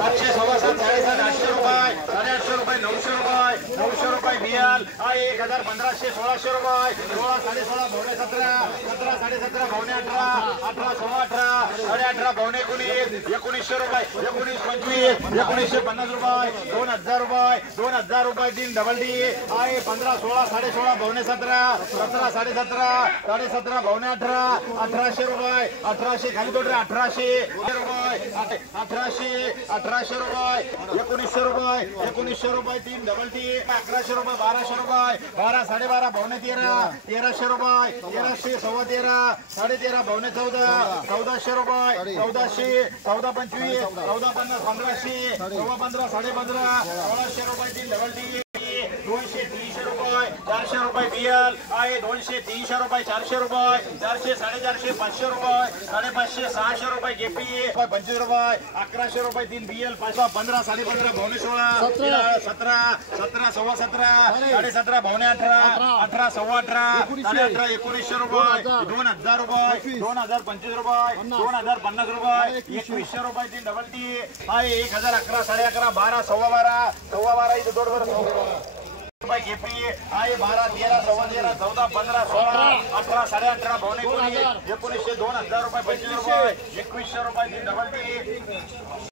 700 सव्वा 7 7.5 800 रुपये 850 रुपये 900 रुपये 900 रुपये बियाल 1000 1500 1600 रुपये 16 16.5 भावने 17 17 17.5 भावने 18 18 सव्वा 18 18.5 भावने 19 1900 रुपये 19 25 1950 रुपये 2000 रुपये 2000 रुपये तीन डबल डी 15 16 16.5 भावने 17 17 17.5 17.5 भावने 18 1800 रुपये 1800 खाली तोड़ 1800 रुपये 1800 रुपये 1900 रुपये 1900 रुपये तीन डबल टी 1100 रुपये 1200 रुपये 12 12.5 भावने 13 1300 रुपये 1300 सव्वा 13 13.5 भावने 14 1400 रुपये 1400 14 25 14 50 1500 सव्वा 15 15.5 1600 रुपये तीन डबल टी 230 रुपये 400 रुपये बियल 230 रुपये 400 रुपये 400 450 500 रुपये 550 600 रुपये गेपी 25 रुपये 1100 रुपये तीन बियल 15 15.5 भावने 16 17 17 सव्वा 17 17.5 भावने 18 18 सव्वा 18 18 1900 रुपये 2000 रुपये 2025 रुपये 2050 रुपये 2100 रुपये तीन डबल टी 1011 11.5 12 सव्वा 12 इथे दोड रुपये गेपी 12 13 सव्वा 13 14 15 16 18 18.5 भावने 19 2000 रुपये 25 रुपये 2100 रुपये तीन डबल टी